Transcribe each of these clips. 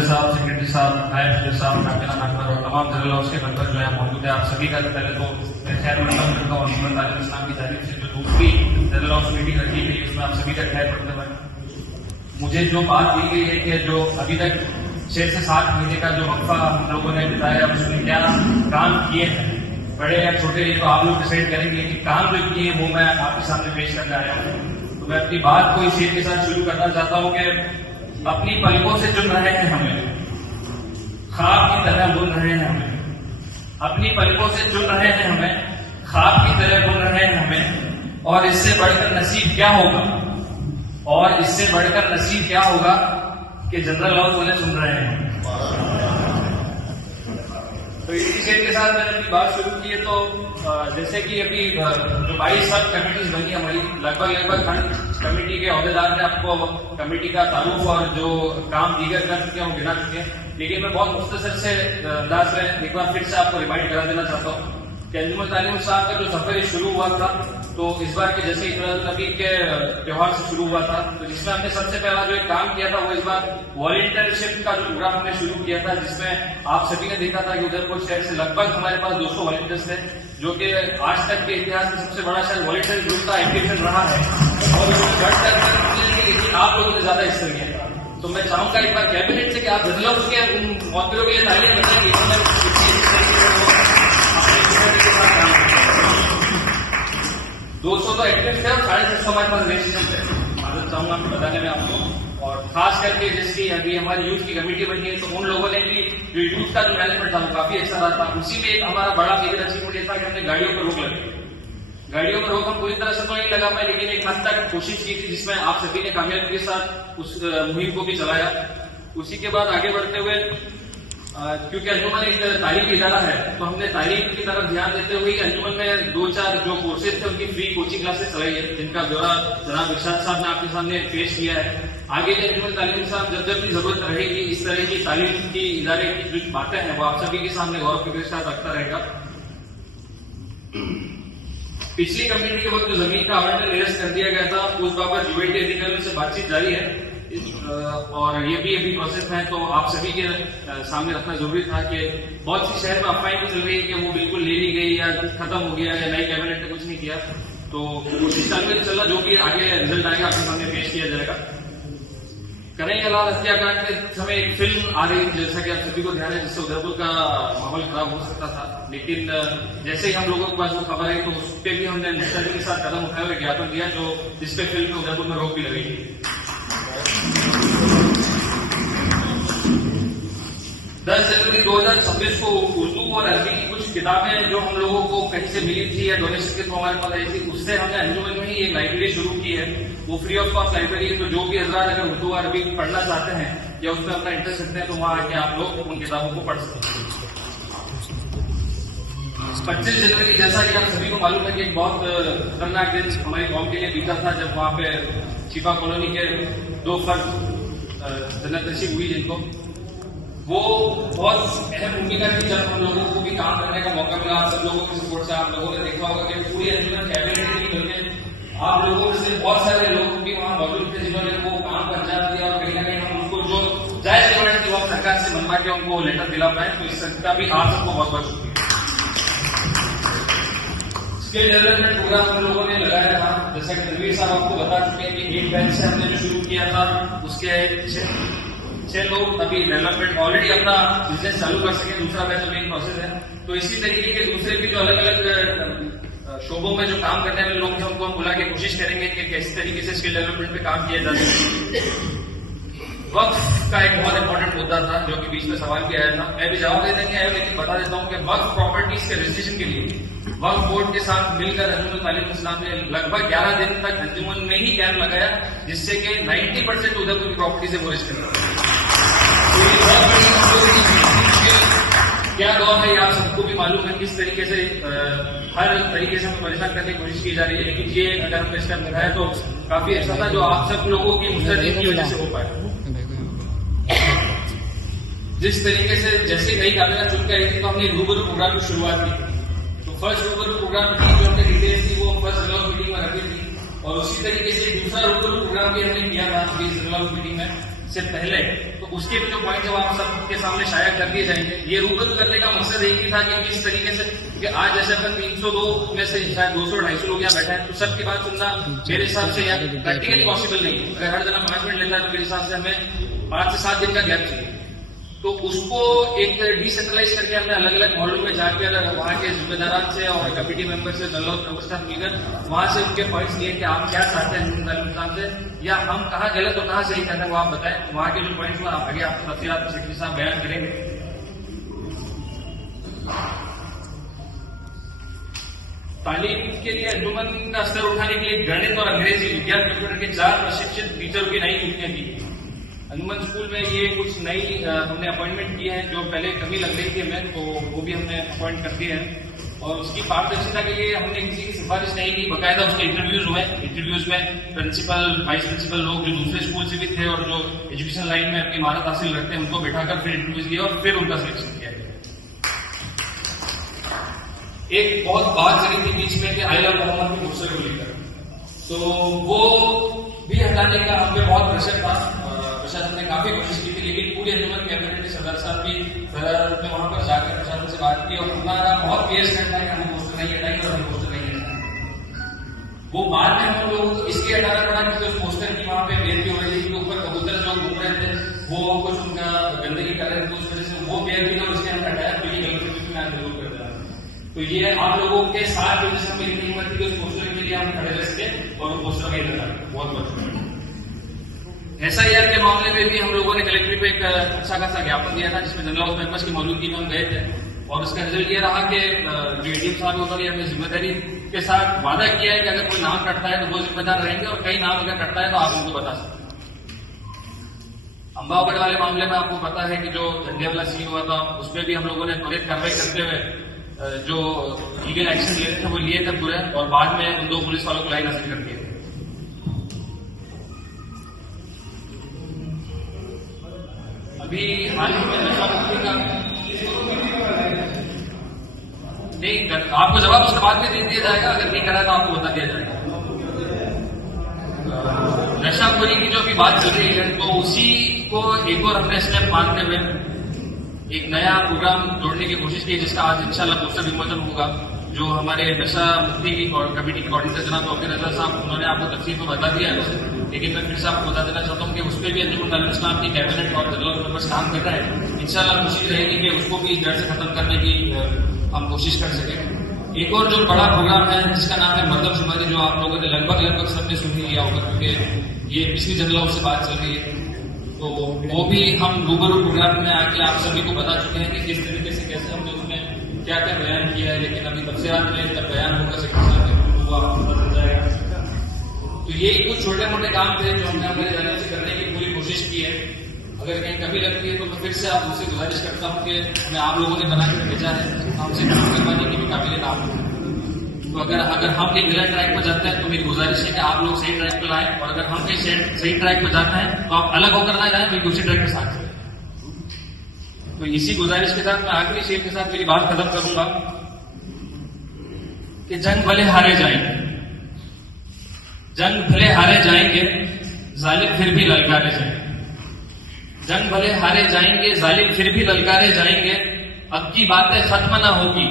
साहब, सेक्रेटरी साहब, नायब साहब, नाबिला नागवर और तमाम जनरल हाउस के मेंबर जो है मौजूद है। आप सभी का पहले तो खैर मकदम करता हूँ। तालीम इस्लाम की जानिब से जो दूसरी जनरल हाउस मीटिंग रखी गई उसमें आप सभी का खैर मकदम है। मुझे जो बात दी गई है कि जो अभी तक 6 से 7 महीने का जो वक्फा हम लोगों ने बताया उसमें क्या काम किए हैं, बड़े या छोटे, ये तो आप लोग डिसाइड करेंगे कि काम जो किए वो मैं आपके सामने पेश करने आया हूँ। तो मैं अपनी बात को इस शेर के साथ शुरू करना चाहता हूँ कि अपनी पलकों से चुन रहे हैं हमें, ख्वाब की तरह बुन रहे हैं हमें, अपनी पलकों से चुन रहे हैं हमें, ख्वाब की तरह बुन रहे हैं हमें। और इससे बढ़कर नसीब क्या होगा, और इससे बढ़कर नसीब क्या होगा कि जनरल हाउस वाले सुन रहे हैं। तो इसी शेर के साथ मैंने अपनी बात शुरू की है। तो जैसे कि अभी जो 22 सब कमेटीज बनी हमारी, लगभग हर कमेटी के अहदेदार ने आपको कमेटी का तारुफ और जो काम दीगर कर चुके हैं वो गिना चुके हैं। लेकिन मैं बहुत मुख्तसर से अंदाज में एक बार फिर से आपको रिमाइंड करा देना चाहता हूँ कि अंजुमन तालीम साहब का जो सफर शुरू हुआ था तो इस बार के जैसे ईद उल नबी के त्योहार से शुरू हुआ था, तो जिसमें हमने सबसे पहला जो एक काम किया था वो इस बार वॉलंटियरशिप का जो प्रोग्राम हमने शुरू किया था, जिसमें आप सभी ने देखा था कि उधरपुर शहर से लगभग हमारे पास 200 वॉलंटियर्स थे, जो कि आज तक के इतिहास में सबसे बड़ा शायद वॉलंटियर ग्रुप का एक्टिवेशन रहा है। और आप लोगों ने ज्यादा हिस्सा लिया। तो मैं चाहूंगा एक बार कैबिनेट से कि आप बदलाव के उन मौके के लिए तारीफ बताएंगे। 200 तो एक्टिव थे और 650 हमारे पास रजिस्ट्रेशन थे। माजरत चाहूंगा मैं बताने में आपको। और खास करके जिसकी अभी हमारी यूथ की कमेटी बनी है, तो उन लोगों ने भी जो यूथ का जो मैनेजमेंट था वो काफी अच्छा रहा था। उसी में एक हमारा बड़ा मेजर अचीवमेंट ये था कि हमने गाड़ियों पर रोक लगाई। गाड़ियों पर रोक हम पूरी तरह से तो नहीं लगा पाए, लेकिन एक हद तक कोशिश की थी, जिसमें आप सभी ने कामयाबी के साथ उस मुहिम को भी चलाया। उसी के बाद आगे बढ़ते हुए क्योंकि अंजुमन एक तालीमी इदारा है, तो हमने तालीम की तरफ ध्यान देते हुए अंजुमन में 2-4 जो कोर्सेज थे उनकी फ्री कोचिंग क्लासेस चलाई है, जिनका ब्यौरा जनाब इरशाद साहब ने आपके सामने पेश किया है। आगे भी अंजुमन तालीम साहब जब जब भी जरूरत रहेगी इस तरह की तालीम की इदारे की जो बातें हैं वो आप सभी के सामने गौरव के साथ रखता रहेगा। पिछली कमेटी के वक्त जो जमीन का आवंटन निरस्त कर दिया गया था उस बाबत यूएटी अधिकारियों से बातचीत जारी है और ये भी अभी प्रोसेस में है। तो आप सभी के सामने रखना जरूरी था कि बहुत सी शहर में अफवाहें भी चल रही है कि वो बिल्कुल ले ली गई या खत्म हो गया या नई कैबिनेट ने कुछ नहीं किया। तो कोशिश चालू में चला, जो भी आगे रिजल्ट आएगा आपके सामने पेश किया जाएगा। कन्हैयालाल हत्याकांड के समय एक फिल्म आ रही थी, जैसा कि आप सभी को ध्यान है, जिससे उदयपुर का माहौल खराब हो सकता था। लेकिन जैसे ही हम लोगों के पास वो खबर आई तो उस पर भी हमने मुस्तैदी के साथ कदम उठाए हुए ज्ञापन दिया, जो जिसपे फिल्म में उदयपुर में रोक भी लगेगी। 10 जनवरी 2026 को उर्दू और अरबी की कुछ किताबें जो हम लोगों को कहीं से मिली थी या डोनेशन के थ्रू हमारे पास आई थी, उससे हमने अंजुमन में ही एक लाइब्रेरी शुरू की है। वो फ्री ऑफ कॉस्ट लाइब्रेरी है, तो जो भी हजरात अगर उर्दू और अरबी पढ़ना चाहते हैं या उसमें अपना इंटरेस्ट रखते हैं तो वहां आके आप लोग उन किताबों को पढ़ सकते हैं। 25 जनवरी जैसा कि आप सभी को मालूम है कि एक बहुत खतरनाक दिन हमारी कौम के लिए बीता था, जब वहां पे शिफा कॉलोनी के 2 फर्द जन्नत नसीब हुई, जिनको वो बहुत अहम भूमिका थी। जब हम लोगों को भी काम करने का मौका मिला, आप सब लोगों की सपोर्ट से, आप लोगों ने देखा होगा कि पूरी अंजुमन कैबिनेट नहीं बल्कि आप लोगों में से बहुत सारे लोग भी वहां मौजूद थे जिन्होंने वो काम पर अंजाम दिया और कहीं ना कहीं हम उनको जो जायज पेमेंट थी वो सरकार से मनवा के उनको लेटर दिला पाए। तो इस सबका भी आप सबको बहुत बहुत शुक्रिया। स्किल डेवलपमेंट प्रोग्राम हम लोगों ने लगाया था, जैसा कि तनवीर साहब आपको बता चुके हैं कि एक बैच से हमने जो शुरू किया था उसके 6 लोग अभी डेवलपमेंट ऑलरेडी अपना बिजनेस चालू कर सके, दूसरा बैच मेन प्रोसेस है। तो इसी तरीके के दूसरे भी जो अलग अलग शोबों में जो काम करने वाले लोग थे उनको हम बुला के कोशिश करेंगे कि किस तरीके से स्किल डेवलपमेंट पे काम किया जा सके। वक्फ का एक बहुत इंपॉर्टेंट मुद्दा था जो कि बीच में सवाल भी आया था, मैं भी जवाब देने नहीं आया, लेकिन बता देता हूँ कि वक्फ प्रॉपर्टीज के रजिस्ट्रेशन के लिए वक्फ बोर्ड के साथ मिलकर अंजुमन तालीम इस्लाम ने लगभग 11 दिन तक अंजुमन में ही कैंप लगाया, जिससे कि 90% उधर की प्रॉपर्टी से वो रजिस्टर क्या दौर है, आप सबको भी मालूम है किस तरीके से हर तरीके से हमें परेशान करने की कोशिश की जा रही है। लेकिन ये अगर हमने स्टेप लगाया तो काफी अच्छा था, जो आप सब लोगों की मुस्तैदी की वजह से हो पाया। जिस तरीके से जैसे नई काबिनेट चुन के आई थी तो हमने रूबरू प्रोग्राम की शुरुआत की। तो फर्स्ट रूबरू प्रोग्राम की जो हमने डिटेल्स थी वो फर्स्ट जनरल मीटिंग में रखी थी, और उसी तरीके से दूसरा रूबरू प्रोग्राम भी हमने किया था इस जनरल मीटिंग में से पहले। तो उसके भी जो पॉइंट है वो आप सबके सामने शाया कर दिए जाएंगे। ये रूबरू करने का मकसद यही था कि किस तरीके से कि आज जैसे अपन 302 में से शायद 200-250 लोग यहाँ बैठे हैं, तो सबकी बात सुनना मेरे हिसाब से यार प्रैक्टिकली पॉसिबल नहीं है। अगर हर जना 5 मिनट लेता है तो मेरे हिसाब से हमें 5 से 7 दिन का गैप चाहिए। तो उसको एक डिसेंट्रलाइज करके हमने अलग अलग मॉडल में जाके अगर वहाँ के जिम्मेदारान से और कमेटी मेंबर से जनरल व्यवस्था मिलकर वहां से उनके पॉइंट्स लिए कि आप क्या चाहते हैं से, या हम कहाँ गलत और कहाँ सही करना है वो आप बताएं। वहाँ के जो पॉइंट्स आप आगे आपको तफसीलात सेक्रेटरी साहब बयान करेंगे। तालीम के लिए अंजुमन का स्तर उठाने के लिए गणित और अंग्रेजी विज्ञान कंप्यूटर के 4 प्रशिक्षित टीचरों की नई नियुक्तियां की। अंजुमन स्कूल में ये कुछ नई हमने अपॉइंटमेंट किए हैं, जो पहले कमी लग रही थी हमें, तो वो भी हमने अपॉइंट कर दिए हैं। और उसकी पारदर्शिता के लिए हमने किसी की सिफारिश नहीं की, बकायदा उसके इंटरव्यूज हुए। इंटरव्यूज में प्रिंसिपल वाइस प्रिंसिपल लोग जो दूसरे स्कूल से भी थे और जो एजुकेशन लाइन में अपनी महारत हासिल रखते हैं उनको बैठाकर फिर इंटरव्यूज लिए और फिर उनका सिलेक्शन किया गया। एक बहुत बात चली थी बीच में कि आई लव मोहम्मद के दूसरे को लेकर, तो वो भी हटाने का हम पे बहुत प्रेशर था। प्रशासन ने काफी कोशिश की थी, लेकिन पूरे अंजुमन कैबिनेट के सदस्य साहब भी में वहां पर जाकर प्रशासन से बात की और हमारा बहुत केस करता है कि हमें पोस्टर नहीं हटाएंगे और हमें पोस्टर नहीं हटाएंगे। वो बाद में हम लोग इसलिए हटाना पड़ा कि उस पोस्टर की वहां पे बेइज्जती हो रही थी, ऊपर कबूतर जो घूम रहे थे वो कुछ उनका गंदगी कर रहे थे, उस वजह से वो बेइज्जती ना उसके हम हटाया। तो ये गलती मैं जरूर कर रहा हूँ। तो ये आप लोगों के साथ वजह से मेरी हिम्मत थी उस पोस्टर के लिए हम खड़े रह सके और पोस्टर नहीं लगा। बहुत बहुत SIR के मामले में भी हम लोगों ने कलेक्ट्रेट पे एक अच्छा खासा ज्ञापन दिया था, जिसमें जनरल हाउस मेंबर्स की मौजूदगी में हम गए थे और उसका रिजल्ट ये रहा कि जो एडीएम साहब उन्होंने अपनी जिम्मेदारी के साथ वादा किया है कि अगर कोई नाम कटता है तो वो जिम्मेदार रहेंगे और कई नाम अगर कटता है तो आप उनको बता सकते हैं। अम्बावगढ़ वाले मामले में आपको पता है कि जो झंडे वाला सीन हुआ था, उसमें भी हम लोगों ने त्वरित कार्रवाई करते हुए जो लीगल एक्शन ले रहे थे वो लिए थे पूरे, और बाद में उन 2 पुलिस वालों को लाइन हासिल कर दिए। अभी हाल ही में नशा मुक्ति का नहीं, आपको जवाब उसके बाद में दे दिया जाएगा, अगर नहीं करा तो आपको बता दिया जाएगा। नशाखोरी की जो अभी बात चल रही है, तो उसी को एक और हमने स्टेप मानते हुए एक नया प्रोग्राम जोड़ने की कोशिश की, जिसका आज इंशाल्लाह पोस्टर विमोचन होगा। जो हमारे नशा मुक्ति की कमेटी के कोऑर्डिनेटर जनाब तौकीर रजा साहब, उन्होंने आपको तफसील में बता दिया है, लेकिन मैं फिर से आपको बता देना चाहता हूँ कि उस पर भी अंजुमन इस्लाम की कैबिनेट और जनरल मेंबर्स काम कर रहा है। इंशाल्लाह कोशिश रहेगी कि उसको भी जड़ से खत्म करने की हम कोशिश कर सकें। एक और जो बड़ा प्रोग्राम है जिसका नाम है मर्दमशुमारी, जो आप लोगों ने लगभग सबने सुन ही लिया होगा, क्योंकि ये पिछली जनरल हाउस से बात चल रही है, तो वो भी हम रूबरू प्रोग्राम में आके आप सभी को बता चुके हैं कि किस तरीके से कैसे हमने उसमें क्या क्या बयान किया है। लेकिन अभी तफसीलात में जब बयान होगा सेक्रेटरी साहब तो आपको पता चल जाएगा। तो ये कुछ छोटे मोटे काम थे जो हमने अपने जाने से करने की पूरी कोशिश की है। अगर कहीं कमी लगती है तो मैं फिर से आप उनसे गुजारिश करता हूँ कि हमें आप लोगों ने बना कर भेजा है, हमसे काम करवाने की भी काबिलियत आप लोग। तो अगर हम एक गलत ट्रैक पर जाते हैं तो मेरी गुजारिश है कि आप लोग सही ट्रैक पर लाएं, और अगर हम कहीं सही ट्रैक पर जाते हैं तो आप अलग होकर ना जाए, फिर दूसरी ट्रैक के साथ। तो इसी गुजारिश के साथ मैं आखिरी शेर के साथ मेरी बात खत्म करूंगा कि जंग भले हारे जाएंगे, जंग भले हारे जाएंगे, जालिम फिर भी ललकारे जाएंगे। जंग भले हारे जाएंगे, जालिम फिर भी ललकारे जाएंगे। अब की बातें खत्म ना होगी,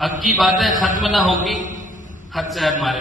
अब की बातें खत्म ना होगी, हद से हद मारे